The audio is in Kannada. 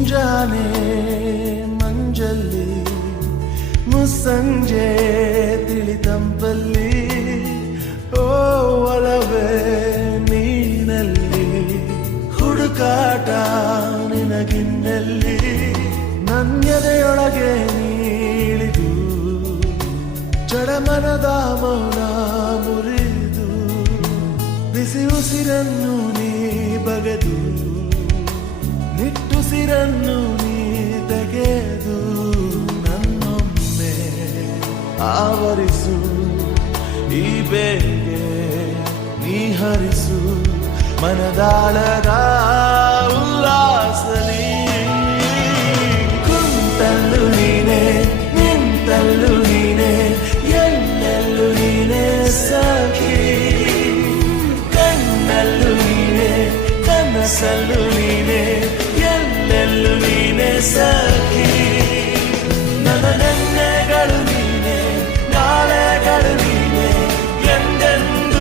ಮುಂಜಾನೆ ಮಂಜಲ್ಲಿ ಮುಸ್ಸಂಜೆ ತಿಳಿತಂಪಲ್ಲಿ ಓ ಒಲವೇ ನೀನಲ್ಲಿ ಹುಡುಕಾಟ ನಿನಗಿನ್ನಲ್ಲಿ ನನ್ಯದೆಯೊಳಗೆ ನೀಳಿದು ಜಡಮನದ ಮೌನ ಮುರಿದು ಬಿಸಿ ಉಸಿರನ್ನು ನೀ ಬಗೆದು ನಿಟ್ಟುಸಿರನ್ನು ನೀ ತೆಗೆದು ನನ್ನೊಮ್ಮೆ ಆವರಿಸು ಈ ಬೇಗೆ ನೀ ಹರಿಸು ಮನದಾಳದ ಉಲ್ಲಾಸಲಿ ಕುಂತಲ್ಲು ನೀನೆ ನಿಂತಲ್ಲು ನೀನೆ ಎಲ್ಲೆಲ್ಲೂ ನೀನೆ ಸಖಿ ಕಣ್ಣಲ್ಲೂ ನೀನೆ ಕನಸಲ್ಲೂ ನೀನೆ ಎಲ್ಲೆಲ್ಲೂ ನೀನೆ ಸಖಿ